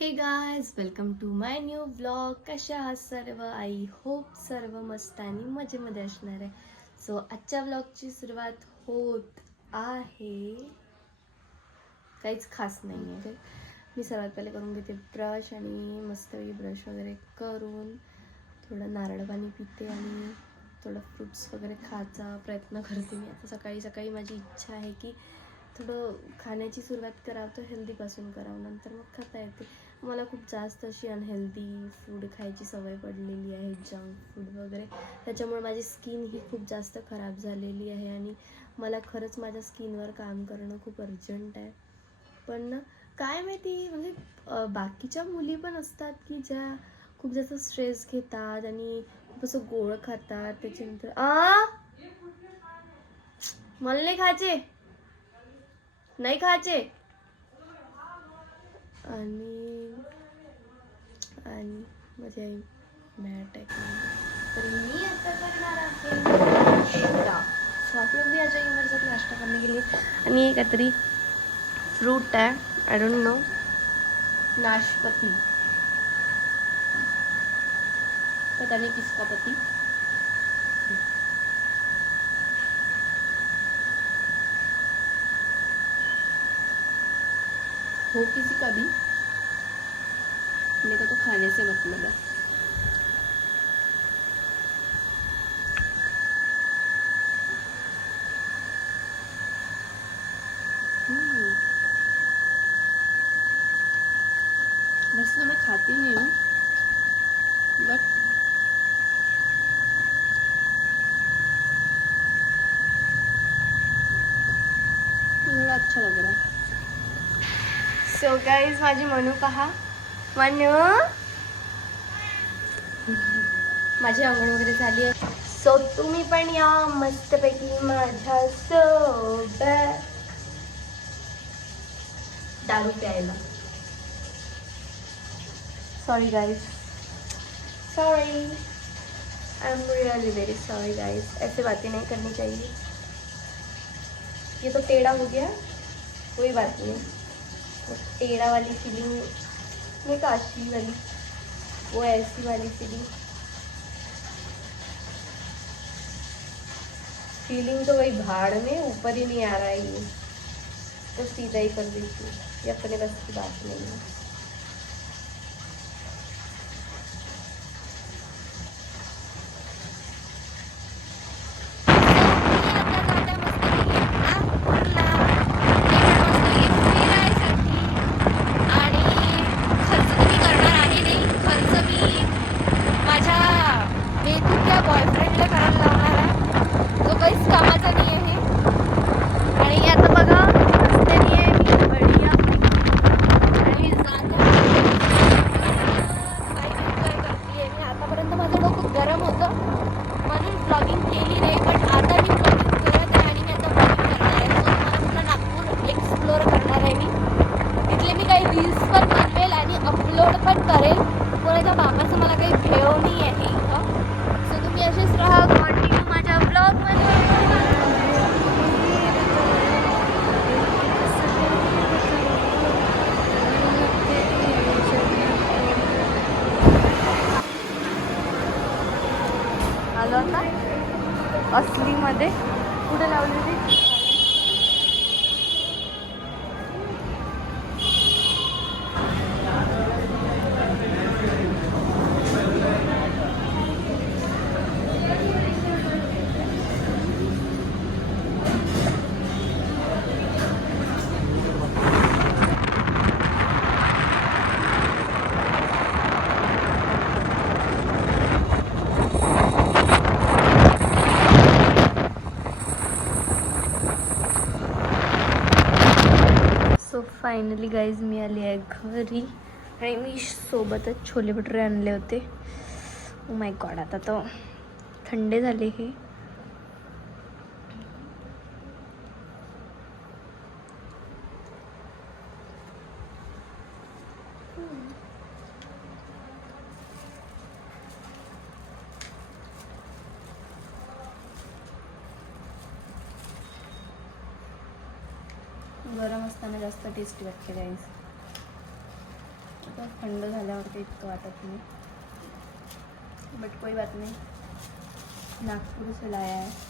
हे guys welcome to my new vlog. कशा आहात सर्व? आई होप सर्व मस्त आणि मजेमध्ये असणार आहे. सो आजच्या व्लॉगची सुरुवात होत आहे. काहीच खास नाही आहे. मी सर्वात पहिले करून घेते ब्रश आणि मस्तपैकी ब्रश वगैरे करून थोडं नारळ पाणी पिते आणि थोडं फ्रूट्स वगैरे खायचा प्रयत्न करते. मी आता सकाळी सकाळी माझी इच्छा आहे की थोडं खाण्याची सुरुवात करावं तर हेल्दीपासून करावं, नंतर मग खाता येते. मला खूप जास्त अशी अनहेल्दी फूड खायची सवय पडलेली आहे, जंक फूड वगैरे. त्याच्यामुळे माझी स्किन ही खूप जास्त खराब झालेली आहे आणि मला खरंच माझ्या स्किनवर काम करणं खूप अर्जंट आहे. पण काय माहिती, म्हणजे बाकीच्या मुली पण असतात की ज्या खूप जास्त स्ट्रेस घेतात आणि खूप असं गोळ खातात. त्याच्यानंतर मला नाही खायचे, नाही खायचे. आणि आणि माझी आई मॅट आहे. तर मी आता करणार आहे नाश्ता. सो आपण भी आज मेरे साथ नाश्ता करने के लिए. आणि ये काहीतरी फ्रूट आहे, आय डोंट नो, नाशपती, पता नहीं किसका पति. हो किसी का भी, मेरे को तो खाने से मतलब है. वैसे तो मैं खाती नहीं हूँ, बट थोड़ा अच्छा लग रहा. सो गाइज माझी मनू पहा. मनू, माझी अंघोळ वगैरे झाली आहे. सो तुम्ही पण या मस्तपैकी माझ्या सोबत दारू प्यायला. Sorry guys, sorry, I am really very sorry guys. ऐसे बातें नहीं करनी चाहिए. ये तो टेढ़ा हो गया, कोई बात नहीं. वो टेढ़ा वाली फीलिंग नहीं, काशी वाली, वो ऐसी वाली फीलिंग तो वही भाड़ में, ऊपर ही नहीं आ रहा है. ये तो सीधा ही कर देती. ये अपने बस की बात नहीं है. बॉयफ्रेंडला करायला लावणार आहे, जो काहीच कामाचा नाही आहे. आणि आता बघा रस्त्याने आहे मी बढिया आणि एन्जॉय करते मी. आतापर्यंत माझं डोकं गरम होतं म्हणून ब्लॉगिंग केली नाही, पण आता मी ब्लॉगिंग करत आहे आणि मी आता ब्लॉगिंग करणार आहे. सो तुम्हाला पूर्ण नागपूर एक्सप्लोअर करणार आहे मी. तिथले मी काही रील्स पण बनवेल आणि अपलोड पण करेल. कोणाच्या बाबाचं मला काही भेव नाही आहे इथं. सो तुम्ही असेच राहा, कंटिन्यू माझ्या ब्लॉगमध्ये. आलो आता असलीमध्ये. कुठे लावली ती? सो फायनली गाईज मी आली आहे घरी आणि मी सोबतच छोले भटुरे आणले होते. ओ माय गॉड, आता तर थंडे झाले हे. गरम असताना जास्त टेस्टी वाटते गाईज. आता थंड झाल्यावरती इतकं वाटत नाही, बट कोई बात नहीं, नागपूर से लाया है.